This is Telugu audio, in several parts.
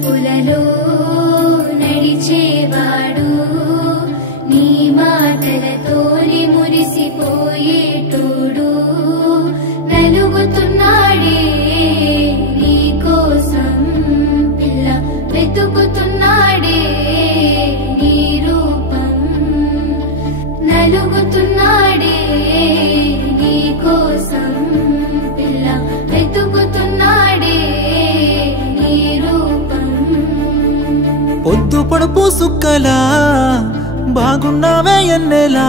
చూపులలో నడిచేవాడు నీ మాటలతోనే మురిసిపోయేటోడు నలుగుతున్నాడే నీ కోసం పిల్ల వెతుకుతున్నాడే నీ రూపం నలుగుతున్నాడే నీ కోసం పిల్ల వెతుకుతున్నాడే నీ రూపం పొద్దు పొడుపు సుక్కలా బాగున్నావే ఎన్నెలా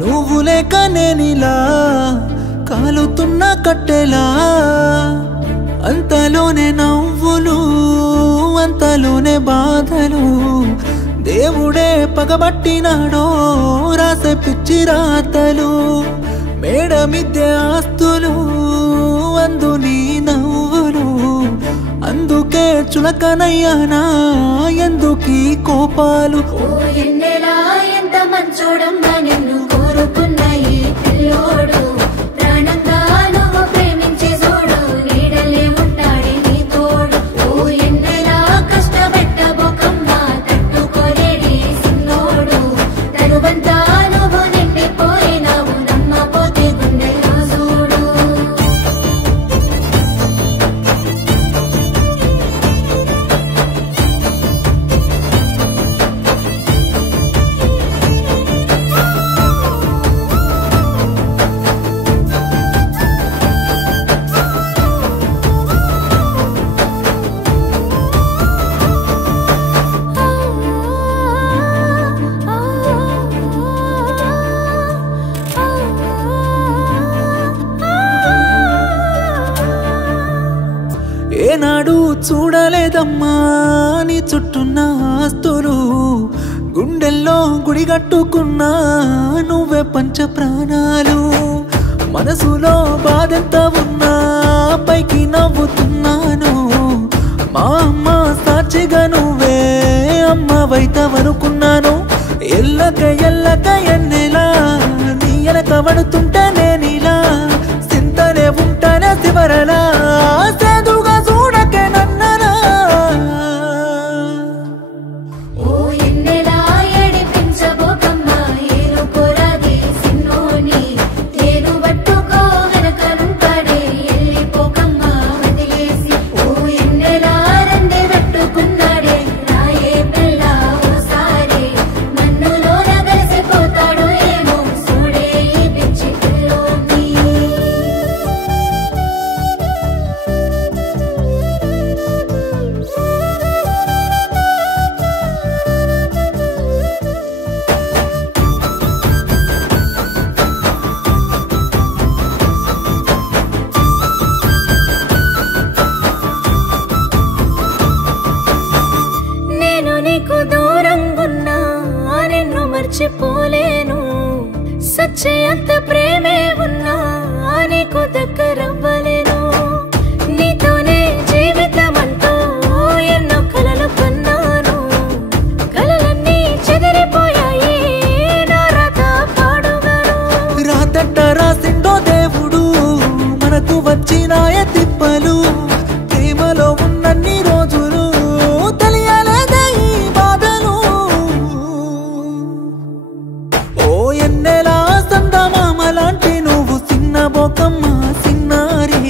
నువ్వు లేక నేనిలా కాలుతున్న కట్టెలా అంతలోనే నవ్వులు అంతలోనే బాధలు దేవుడే పగబట్టినాడో రాసే పిచ్చి రాతలు మేడ మిద్దె ఆస్తులు అందు నీ నవ్వులు అందుకే చులకనయ్యానా ఎందుకీ కోపాలు ఓ ఎన్నెలా ఎంత మంచోడమ్మా నిన్ను కోరుకున్న ఈ పిల్లోడు ప్రాణంగా నువ్వు ప్రేమించే చూడు నీడలే ఉంటాడే నీ తోడు ఓ ఎన్నెలా కష్టపెట్టబోకమ్మా తట్టుకోలేడి సిన్నోడు తరువంతా నువ్వు నిండిపోయినావు నమ్మపోతే గుండెలో చూడు ఏనాడు చూడలేదమ్మా నీ చుట్టున్న ఆస్తులు గుండెల్లో గుడిగట్టుకున్నా నువ్వే పంచ ప్రాణాలు మనసులో బాధెంత ఉన్నా పైకి నవ్వుతున్నాను మా అమ్మ సాక్షిగా నువ్వే అమ్మవైతవనుకున్నాను ఎల్లక ఎల్లక ఎన్నెలా నీ ఎనక పడుతుంటే నేనిలా సింతనే ఉంటానే శివరలా సేదుగా చూడకే నన్నలా ఓ ఎన్నెలా ఏడిపించబోకమ్మా ఏరుకోరాదే సిన్నోని తేరు పట్టుకో వెనకనుంటాడే వెళ్ళిపోకమ్మా వదిలేసి ఓ ఎన్నెలా రెండే పెట్టుకున్నాడే రాయే పిల్ల ఓసారి మన్నులోన కలిసిపోతాడో ఏమో చూడే ఈ పిచ్చి పిల్లోని నేను నీకు దూరంగున్నా నిన్ను మర్చిపోలేను సచ్చేంత ప్రేమే ఉన్నా నీకు దగ్గరవ్వలేను నీతోనే జీవితమంతా ఎన్నో కలలు కన్నాను కలలన్నీ చెదిరిపోయాయి నా రాత పాడుగాను రాతట్ట రాసిండో దేవుడు మనకు వచ్చినాయ తిప్పలు ప్రేమలో ఉన్నన్ని రోజులు తెలియలేదే ఈ బాధలు ఓ ఎన్నెలా సందమామ లాంటి నువ్వు చిన్న బోకమ్మ సిన్నారి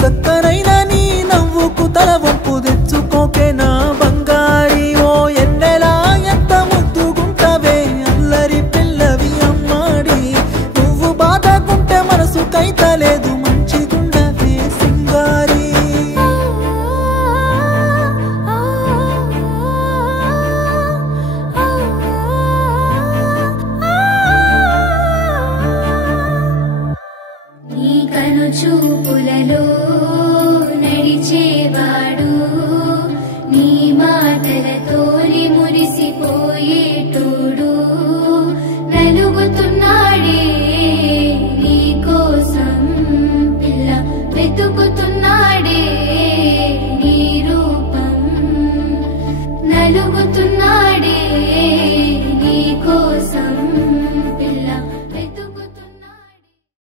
సక్కరైన నీ నవ్వుకు తల వంపు తెచ్చుకోకే నా బంగారి ఓ ఎన్నెలా ఎంత ముద్దుగుంటవే అల్లరి పిల్లవి అమ్మాడి నువ్వు బాధకుంటే మనసు కైతలేదు మంచిగుండవే సింగారి నీ కను చూపులలో నడిచేవాడు నీ మాటలతోనే మురిసిపోయేటోడు నలుగుతున్నాడే నీ కోసం పిల్ల వెతుకుతున్నాడే నీ రూపం నలుగుతున్నాడే